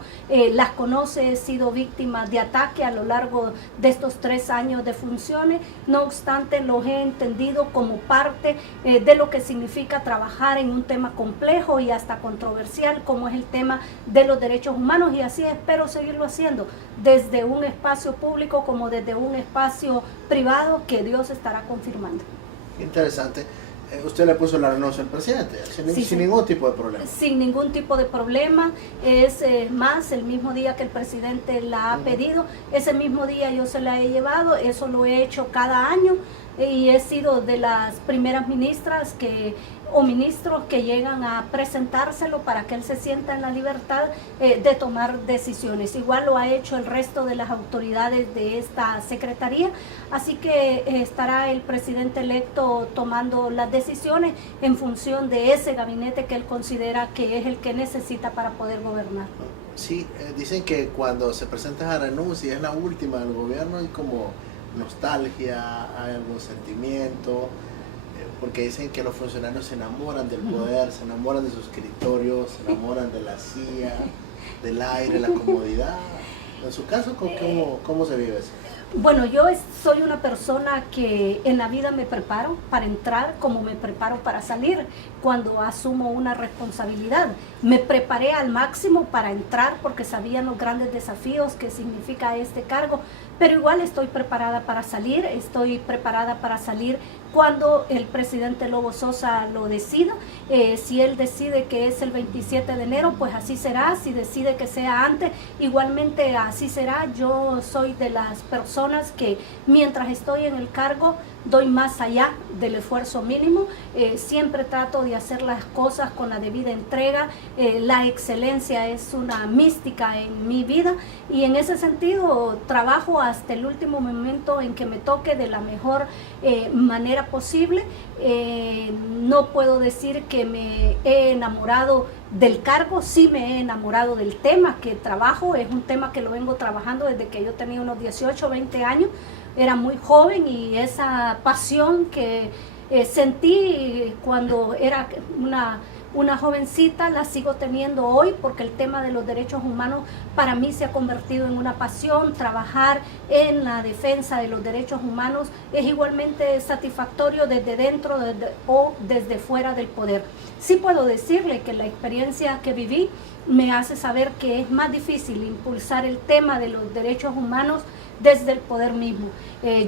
las conoce. He sido víctima de ataque a lo largo de estos 3 años de funciones, no obstante los he entendido como parte de lo que significa trabajar en un tema complejo y hasta controversial como es el tema de los derechos humanos, y así espero seguirlo haciendo desde un espacio público como desde un espacio privado que Dios estará confirmando. Interesante. Usted le puso la renuncia al presidente sin ningún tipo de problema. Sin ningún tipo de problema. Es más, el mismo día que el presidente la ha pedido, ese mismo día yo se la he llevado. Eso lo he hecho cada año y he sido de las primeras ministras o ministros que llegan a presentárselo para que él se sienta en la libertad de tomar decisiones. Igual lo ha hecho el resto de las autoridades de esta secretaría, así que estará el presidente electo tomando las decisiones en función de ese gabinete que él considera que es el que necesita para poder gobernar. Sí, dicen que cuando se presenta la renuncia, es la última del gobierno, hay como nostalgia, hay algún sentimiento, porque dicen que los funcionarios se enamoran del poder, se enamoran de sus escritorios, se enamoran de la silla, del aire, la comodidad. En su caso, ¿cómo se vive eso? Bueno, yo soy una persona que en la vida me preparo para entrar como me preparo para salir cuando asumo una responsabilidad. Me preparé al máximo para entrar porque sabía los grandes desafíos que significa este cargo, pero igual estoy preparada para salir cuando el presidente Lobo Sosa lo decida. Si él decide que es el 27 de enero, pues así será. Si decide que sea antes, igualmente así será. Yo soy de las personas que mientras estoy en el cargo doy más allá del esfuerzo mínimo. Siempre trato de hacer las cosas con la debida entrega. La excelencia es una mística en mi vida y en ese sentido trabajo hasta el último momento en que me toque de la mejor manera posible. No puedo decir que me he enamorado del cargo, sí me he enamorado del tema que trabajo. Es un tema que lo vengo trabajando desde que yo tenía unos 18 o 20 años. Era muy joven y esa pasión que sentí cuando era una jovencita la sigo teniendo hoy, porque el tema de los derechos humanos para mí se ha convertido en una pasión. Trabajar en la defensa de los derechos humanos es igualmente satisfactorio desde dentro o desde fuera del poder. Sí puedo decirle que la experiencia que viví me hace saber que es más difícil impulsar el tema de los derechos humanos desde el poder mismo.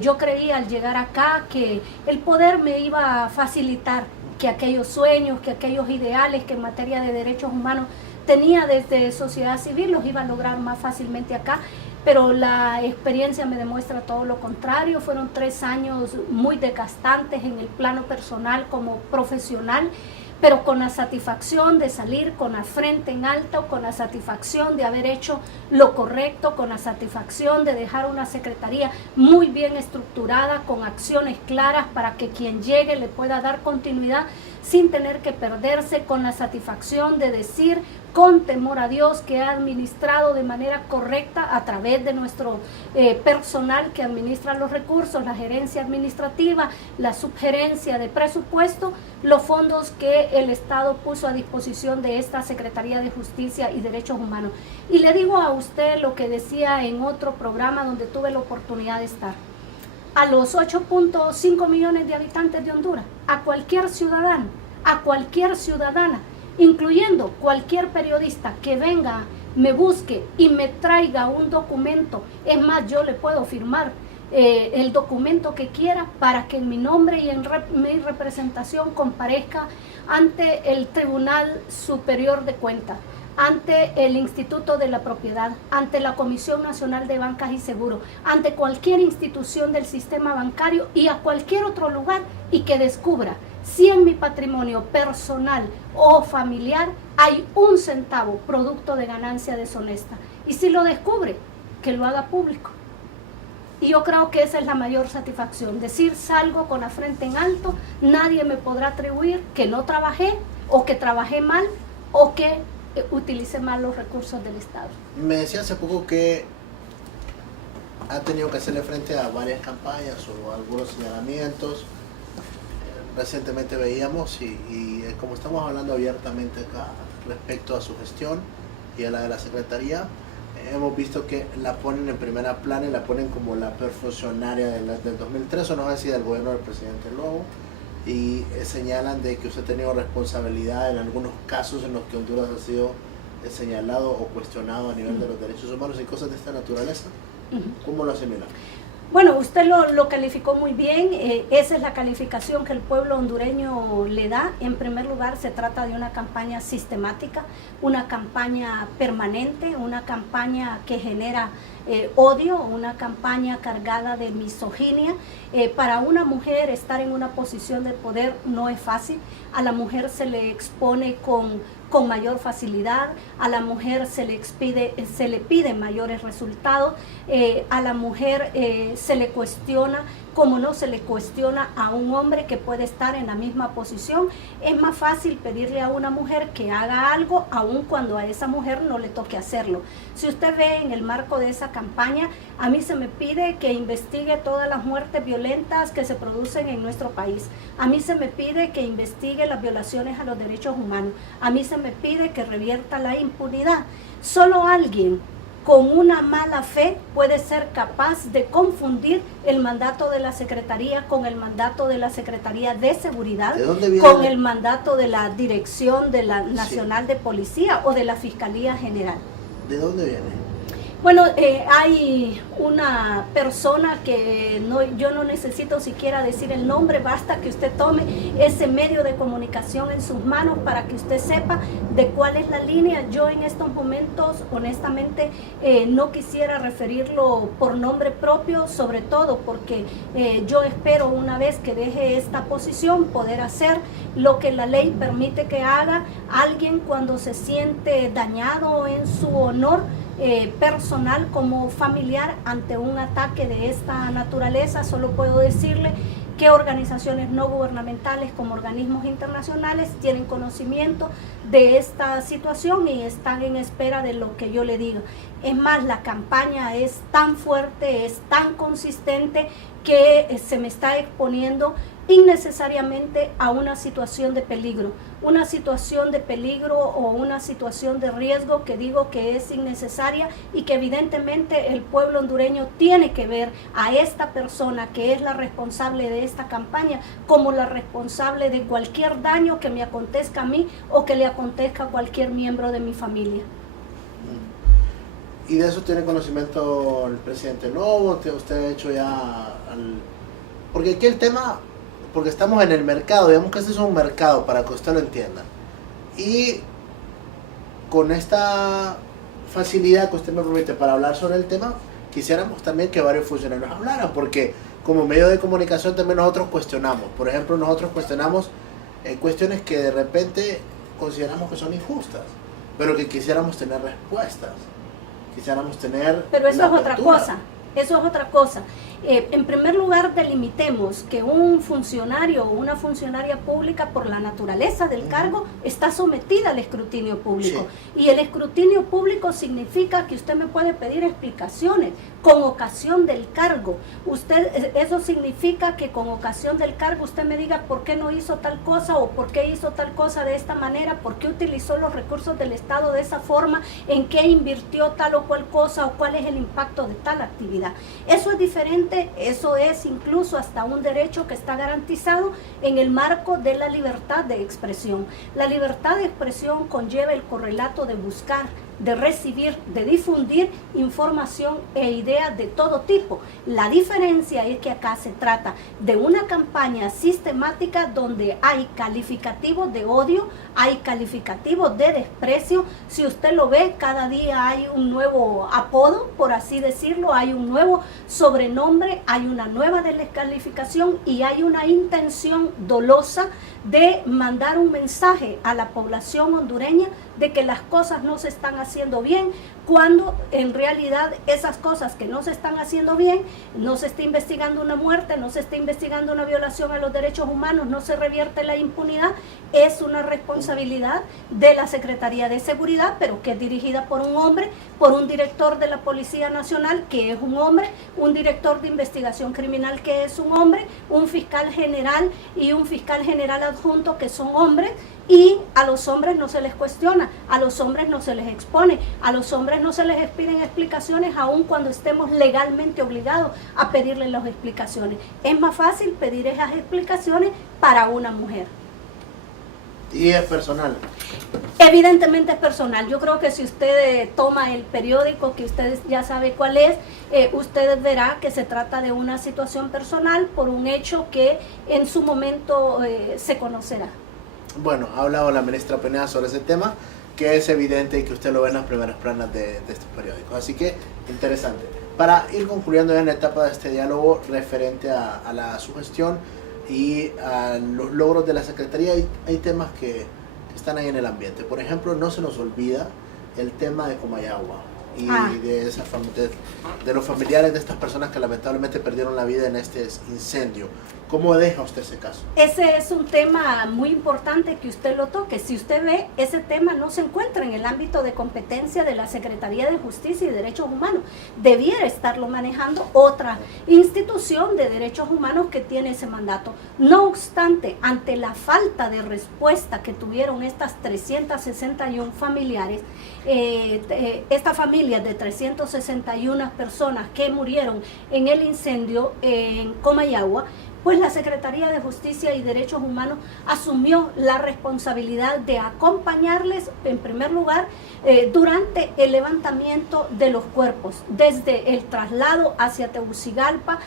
Yo creía al llegar acá que el poder me iba a facilitar, que aquellos sueños, que aquellos ideales que en materia de derechos humanos tenía desde sociedad civil los iba a lograr más fácilmente acá, pero la experiencia me demuestra todo lo contrario. Fueron 3 años muy desgastantes en el plano personal como profesional, pero con la satisfacción de salir con la frente en alto, con la satisfacción de haber hecho lo correcto, con la satisfacción de dejar una secretaría muy bien estructurada, con acciones claras para que quien llegue le pueda dar continuidad sin tener que perderse, con la satisfacción de decir con temor a Dios que ha administrado de manera correcta a través de nuestro personal que administra los recursos, la gerencia administrativa, la subgerencia de presupuesto, los fondos que el Estado puso a disposición de esta Secretaría de Justicia y Derechos Humanos. Y le digo a usted lo que decía en otro programa donde tuve la oportunidad de estar. A los 8.5 millones de habitantes de Honduras, a cualquier ciudadano, a cualquier ciudadana, incluyendo cualquier periodista que venga, me busque y me traiga un documento, es más, yo le puedo firmar el documento que quiera para que en mi nombre y en mi representación comparezca ante el Tribunal Superior de Cuentas, ante el Instituto de la Propiedad, ante la Comisión Nacional de Bancas y Seguros, ante cualquier institución del sistema bancario y a cualquier otro lugar, y que descubra si en mi patrimonio personal o familiar hay 1 centavo producto de ganancia deshonesta. Y si lo descubre, que lo haga público. Y yo creo que esa es la mayor satisfacción, decir salgo con la frente en alto, nadie me podrá atribuir que no trabajé o que trabajé mal o que utilice mal los recursos del Estado. Me decía hace poco que ha tenido que hacerle frente a varias campañas o algunos señalamientos. Recientemente veíamos y como estamos hablando abiertamente acá respecto a su gestión y a la de la Secretaría, hemos visto que la ponen en primera plana y la ponen como la peor funcionaria del 2003, o no sé si del gobierno del presidente Lobo, y señalan de que usted ha tenido responsabilidad en algunos casos en los que Honduras ha sido señalado o cuestionado a nivel de los derechos humanos y cosas de esta naturaleza. ¿Cómo lo asimila? Bueno, usted lo calificó muy bien, esa es la calificación que el pueblo hondureño le da. En primer lugar, se trata de una campaña sistemática, una campaña permanente, una campaña que genera odio, una campaña cargada de misoginia. Para una mujer estar en una posición de poder no es fácil, a la mujer se le expone con mayor facilidad, a la mujer se le pide mayores resultados, a la mujer se le cuestiona como no se le cuestiona a un hombre que puede estar en la misma posición. Es más fácil pedirle a una mujer que haga algo, aun cuando a esa mujer no le toque hacerlo. Si usted ve en el marco de esa campaña, a mí se me pide que investigue todas las muertes violentas que se producen en nuestro país. A mí se me pide que investigue las violaciones a los derechos humanos. A mí se me pide que revierta la impunidad. Solo alguien con una mala fe puede ser capaz de confundir el mandato de la Secretaría con el mandato de la Secretaría de Seguridad, con el mandato de la Dirección de la Nacional de Policía o de la Fiscalía General. ¿De dónde viene? Bueno, hay una persona que yo no necesito siquiera decir el nombre, basta que usted tome ese medio de comunicación en sus manos para que usted sepa de cuál es la línea. Yo en estos momentos, honestamente, no quisiera referirlo por nombre propio, sobre todo porque yo espero, una vez que deje esta posición, poder hacer lo que la ley permite que haga. Alguien cuando se siente dañado en su honor personal como familiar ante un ataque de esta naturaleza, solo puedo decirle que organizaciones no gubernamentales como organismos internacionales tienen conocimiento de esta situación y están en espera de lo que yo le diga. Es más, la campaña es tan fuerte, es tan consistente que se me está exponiendo innecesariamente a una situación de peligro o una situación de riesgo que digo que es innecesaria y que evidentemente el pueblo hondureño tiene que ver a esta persona que es la responsable de esta campaña como la responsable de cualquier daño que me acontezca a mí o que le acontezca a cualquier miembro de mi familia. ¿Y de eso tiene conocimiento el presidente Lobo? ¿Usted ha hecho ya porque aquí el tema, porque estamos en el mercado, digamos que este es un mercado para que usted lo entienda, y con esta facilidad que usted me permite para hablar sobre el tema, quisiéramos también que varios funcionarios hablaran, porque como medio de comunicación también nosotros cuestionamos. Por ejemplo, nosotros cuestionamos cuestiones que de repente consideramos que son injustas, pero que quisiéramos tener respuestas, quisiéramos tener... Pero eso la es otra apertura. cosa, eso es otra cosa. En primer lugar, delimitemos que un funcionario o una funcionaria pública, por la naturaleza del cargo, está sometida al escrutinio público. Sí. Y el escrutinio público significa que usted me puede pedir explicaciones con ocasión del cargo. Eso significa que con ocasión del cargo usted me diga por qué no hizo tal cosa o por qué hizo tal cosa de esta manera, por qué utilizó los recursos del Estado de esa forma, en qué invirtió tal o cual cosa o cuál es el impacto de tal actividad. Eso es diferente. Eso es incluso hasta un derecho que está garantizado en el marco de la libertad de expresión. La libertad de expresión conlleva el correlato de buscar, de recibir, de difundir información e ideas de todo tipo. La diferencia es que acá se trata de una campaña sistemática donde hay calificativos de odio, hay calificativos de desprecio. Si usted lo ve, cada día hay un nuevo apodo, por así decirlo, hay un nuevo sobrenombre, hay una nueva descalificación y hay una intención dolosa de mandar un mensaje a la población hondureña de que las cosas no se están haciendo bien, cuando en realidad esas cosas que no se están haciendo bien, no se está investigando una muerte, no se está investigando una violación a los derechos humanos, no se revierte la impunidad, es una responsabilidad de la Secretaría de Seguridad, pero que es dirigida por un hombre, por un director de la Policía Nacional, que es un hombre, un director de investigación criminal, que es un hombre, un fiscal general y un fiscal general adjunto, que son hombres. Y a los hombres no se les cuestiona, a los hombres no se les expone, a los hombres no se les piden explicaciones aun cuando estemos legalmente obligados a pedirles las explicaciones. Es más fácil pedir esas explicaciones para una mujer. Y es personal. Evidentemente es personal. Yo creo que si usted toma el periódico, que usted ya sabe cuál es, usted verá que se trata de una situación personal por un hecho que en su momento se conocerá. Bueno, ha hablado la ministra Pineda sobre ese tema, que es evidente y que usted lo ve en las primeras planas de estos periódicos. Así que, interesante. Para ir concluyendo ya en la etapa de este diálogo referente a la sugestión y a los logros de la Secretaría, hay temas que están ahí en el ambiente. Por ejemplo, no se nos olvida el tema de Comayagua y de los familiares de estas personas que lamentablemente perdieron la vida en este incendio. ¿Cómo deja usted ese caso? Ese es un tema muy importante que usted lo toque. Si usted ve, ese tema no se encuentra en el ámbito de competencia de la Secretaría de Justicia y Derechos Humanos. Debiera estarlo manejando otra institución de derechos humanos que tiene ese mandato. No obstante, ante la falta de respuesta que tuvieron estas 361 familiares, esta familia de 361 personas que murieron en el incendio en Comayagua, pues la Secretaría de Justicia y Derechos Humanos asumió la responsabilidad de acompañarles, en primer lugar, durante el levantamiento de los cuerpos, desde el traslado hacia Tegucigalpa,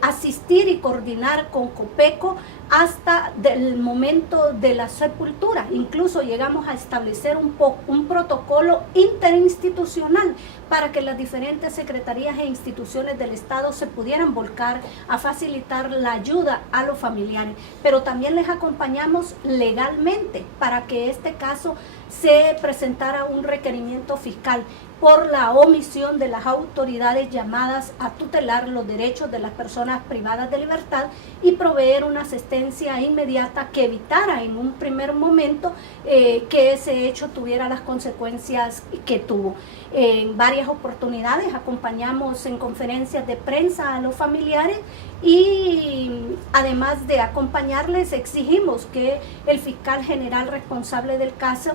asistir y coordinar con Copeco hasta el momento de la sepultura. Incluso llegamos a establecer un protocolo interinstitucional para que las diferentes secretarías e instituciones del Estado se pudieran volcar a facilitar la ayuda a los familiares. Pero también les acompañamos legalmente para que este caso se presentara un requerimiento fiscal por la omisión de las autoridades llamadas a tutelar los derechos de las personas privadas de libertad y proveer una asistencia inmediata que evitara en un primer momento que ese hecho tuviera las consecuencias que tuvo. En varias oportunidades acompañamos en conferencias de prensa a los familiares y además de acompañarles exigimos que el fiscal general responsable del caso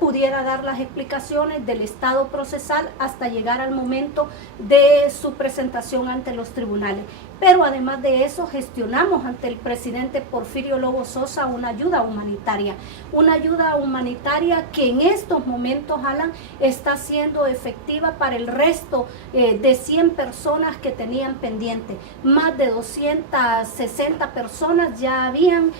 pudiera dar las explicaciones del estado procesal hasta llegar al momento de su presentación ante los tribunales. pero además de eso gestionamos ante el presidente Porfirio Lobo Sosa una ayuda humanitaria que en estos momentos, Alan, está siendo efectiva para el resto de 100 personas que tenían pendiente. Más de 260 personas ya habían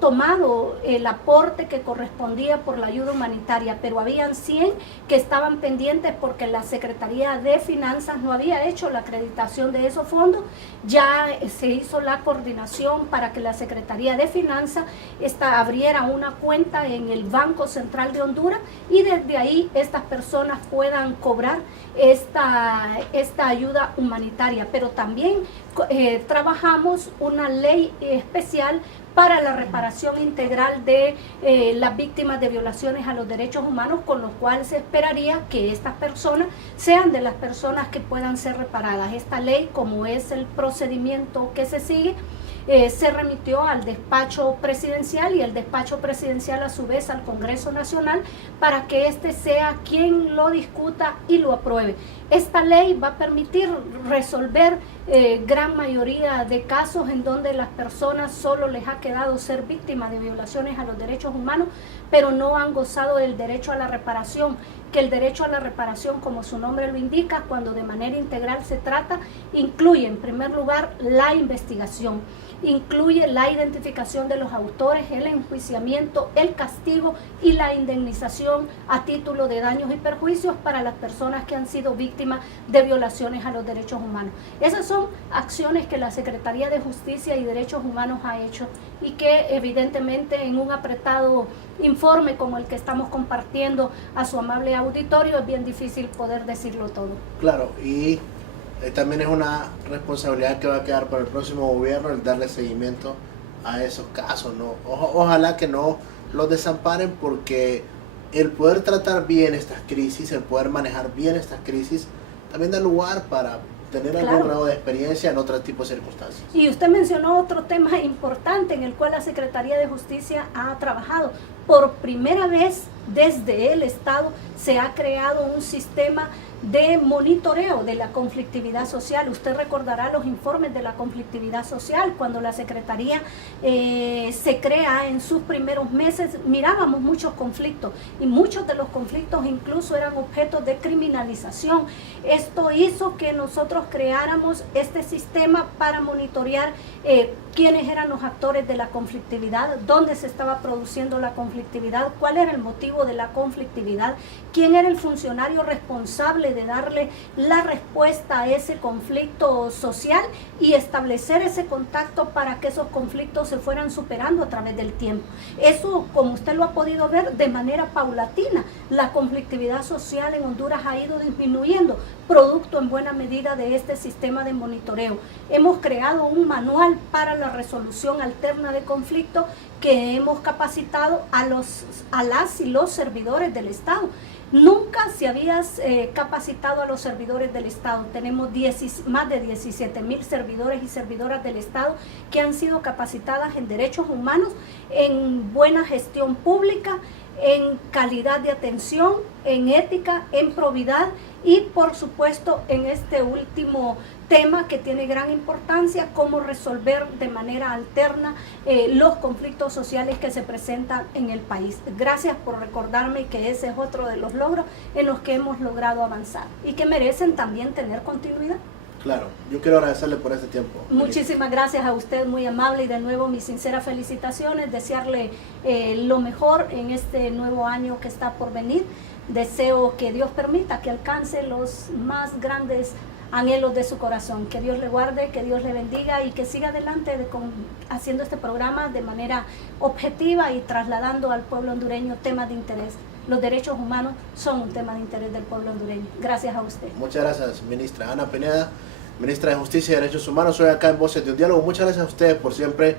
tomado el aporte que correspondía por la ayuda humanitaria, pero habían 100 que estaban pendientes porque la Secretaría de Finanzas no había hecho la acreditación de esos fondos. Ya se hizo la coordinación para que la Secretaría de Finanzas abriera una cuenta en el Banco Central de Honduras y desde ahí estas personas puedan cobrar esta ayuda humanitaria. Pero también trabajamos una ley especial para la reparación integral de las víctimas de violaciones a los derechos humanos, con lo cual se esperaría que estas personas sean de las personas que puedan ser reparadas. Esta ley, como es el procedimiento que se sigue, se remitió al despacho presidencial y el despacho presidencial a su vez al Congreso Nacional para que éste sea quien lo discuta y lo apruebe. Esta ley va a permitir resolver gran mayoría de casos en donde las personas solo les ha quedado ser víctimas de violaciones a los derechos humanos, pero no han gozado del derecho a la reparación, que el derecho a la reparación, como su nombre lo indica, cuando de manera integral se trata, incluye en primer lugar la investigación, incluye la identificación de los autores, el enjuiciamiento, el castigo y la indemnización a título de daños y perjuicios para las personas que han sido víctimas de violaciones a los derechos humanos. Esas son acciones que la Secretaría de Justicia y Derechos Humanos ha hecho y que evidentemente en un apretado informe como el que estamos compartiendo a su amable auditorio es bien difícil poder decirlo todo. Claro, y también es una responsabilidad que va a quedar para el próximo gobierno el darle seguimiento a esos casos, ¿no? Ojalá que no los desamparen, porque el poder tratar bien estas crisis, el poder manejar bien estas crisis, también da lugar para tener algún grado de experiencia en otro tipo de circunstancias. Y usted mencionó otro tema importante en el cual la Secretaría de Justicia ha trabajado. Por primera vez desde el Estado se ha creado un sistema de monitoreo de la conflictividad social. Usted recordará los informes de la conflictividad social. Cuando la Secretaría se crea en sus primeros meses, mirábamos muchos conflictos y muchos de los conflictos incluso eran objetos de criminalización. Esto hizo que nosotros creáramos este sistema para monitorear quiénes eran los actores de la conflictividad, dónde se estaba produciendo la conflictividad, cuál era el motivo de la conflictividad, quién era el funcionario responsable de darle la respuesta a ese conflicto social y establecer ese contacto para que esos conflictos se fueran superando a través del tiempo. Eso, como usted lo ha podido ver, de manera paulatina, la conflictividad social en Honduras ha ido disminuyendo, producto en buena medida de este sistema de monitoreo. Hemos creado un manual para la resolución alterna de conflicto que hemos capacitado a las y los servidores del Estado. Nunca se había capacitado a los servidores del Estado. Tenemos más de 17,000 servidores y servidoras del Estado que han sido capacitadas en derechos humanos, en buena gestión pública, en calidad de atención, en ética, en probidad y por supuesto en este último tema que tiene gran importancia, cómo resolver de manera alterna los conflictos sociales que se presentan en el país. Gracias por recordarme que ese es otro de los logros en los que hemos logrado avanzar y que merecen también tener continuidad. Claro, yo quiero agradecerle por este tiempo. Muchísimas gracias a usted, muy amable, y de nuevo mis sinceras felicitaciones, desearle lo mejor en este nuevo año que está por venir. Deseo que Dios permita que alcance los más grandes anhelos de su corazón. Que Dios le guarde, que Dios le bendiga y que siga adelante haciendo este programa de manera objetiva y trasladando al pueblo hondureño temas de interés. Los derechos humanos son un tema de interés del pueblo hondureño. Gracias a usted. Muchas gracias, ministra Ana Pineda, ministra de Justicia y Derechos Humanos. Hoy acá en Voces de un Diálogo. Muchas gracias a ustedes por siempre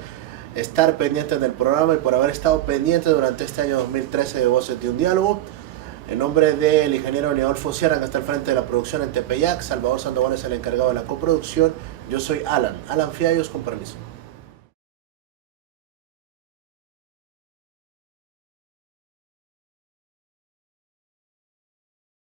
estar pendientes del programa y por haber estado pendientes durante este año 2013 de Voces de un Diálogo. En nombre del ingeniero Leodolfo Sierra, que está al frente de la producción en Tepeyac, Salvador Sandoval es el encargado de la coproducción. Yo soy Alan Fiallos, con permiso.